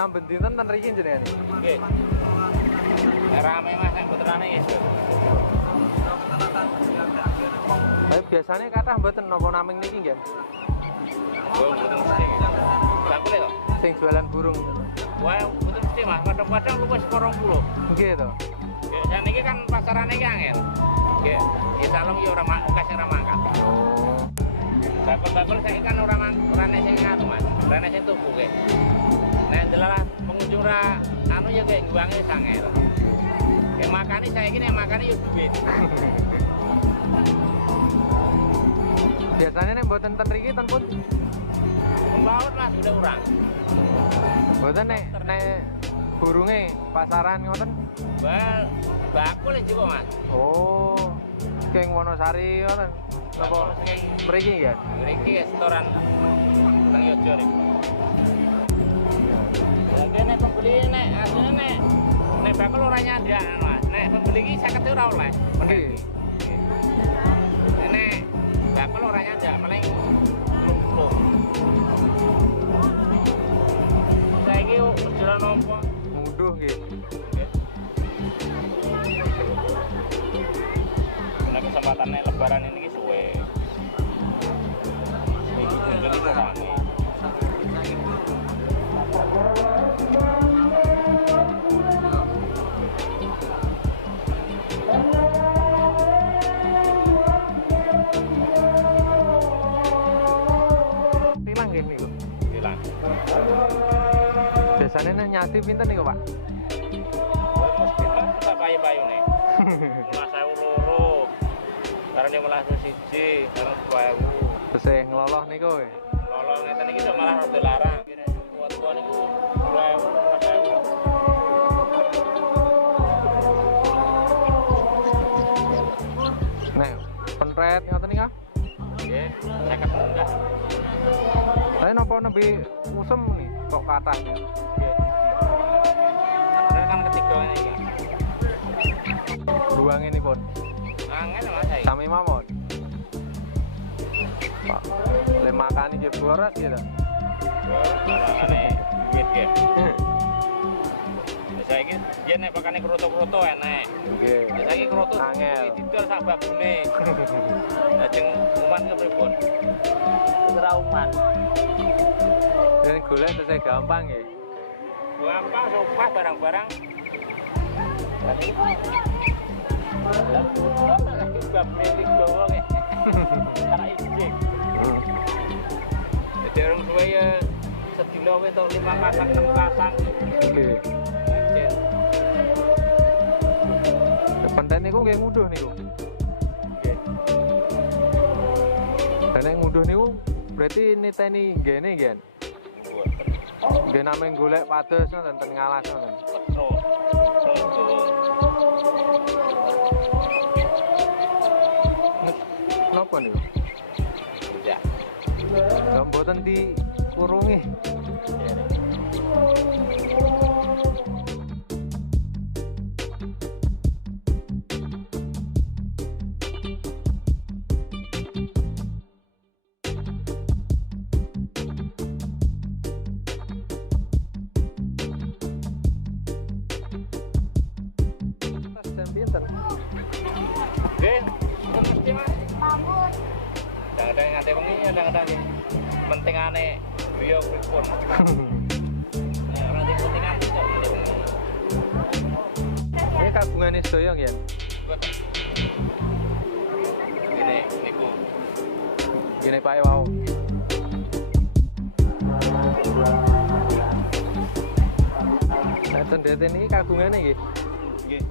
Nyambet dinten ten mriki jenengan. Nggih. Rame Mas nek puterane nggih. Tapi biasanya kathah mboten napa naming niki nggih. Oh, mboten mesti. Bakule to? Sing jualan burung. Wah, mboten mesti Mas. Kadang-kadang luwes 20. Nggih to. Nggih, jan iki kan pasarane iki angel. Nggih, di salong ya ora akeh sing ora mangkat. Oh. Bakul-bakul saiki kan ora nek sing anu Mas. Ora nek sing tuku nggih. Nek ndelalah pengunjung ra anu ya nggih ngguange sangel. Kayak makane saiki nek makane ya duit. Biasanya nek mboten ten mriki ten pun Pembaut Mas udah urang. mboten nek burunge pasaran ngoten. Well, bakul juga Mas. Oh. Keng Wonosari ngoten. Napa mriki ya? Mriki setoran nang Yojo rek. Mungkin nek pembeli nek asline nek bakul ora nyandak Mas. Nek pembeli iki 50 ora oleh. Nggih. Nek bakul ora nyandak paling 30. Saiki berjalan nompo. Munduh nggih. Nek kesempatan lebaran ini suwe. Iki kunjung iki rame. Tilang nggih niku. Hilang. Biasanya nek nyati pinten niku, Pak? Mesti tak payu-payune. 15.000 karena dia malah siji, sekarang 2.000. Besih ngeloloh niku. Lolo ngeten iki malah rada larang. Kuat-kuat niku 2.000, 4.000. Nek pentret ngoten nika? Nggih, 50 enggak. Tapi napa nembe usem nih kok kathah. Nggih. Karena kan ketiga ini. Buang ini pun. Angel Mas saiki. Sami mawon. Pak, le makani nggih boros gitu. Makane duit nggih. Saiki yen nek pakane kroto-kroto enek. Nggih. Saiki kroto Angel. didol sak babune. Lajeng uman ke pripun? Ora uman. Dan golek terus gampang nggih. Gampang sopan barang-barang. Babune iki gowo nggih. Ora ijik. Jadi orang suwe ya sedina entuk 5 pasang 6 pasang. Nggih. Pantai niku nggih nguduh niku. Nggih. Dan nek nguduh niku berarti niteni nggene nggih. Nggih nameng golek padus ngoten ten ngalas ngoten. Petro. Napa niku? Ya. Lah mboten dikurungi. Pinten? Nggih, mesti Mas. Pamut. Kadang-kadang ngate wengi, kadang-kadang nggih. Pentingane biyo pripun. Ya ora dipentingan kok ngene. Ini kagungane sedaya nggih. Gini niku. Gini Pak wau. Saten deten iki kagungane nggih. Nggih.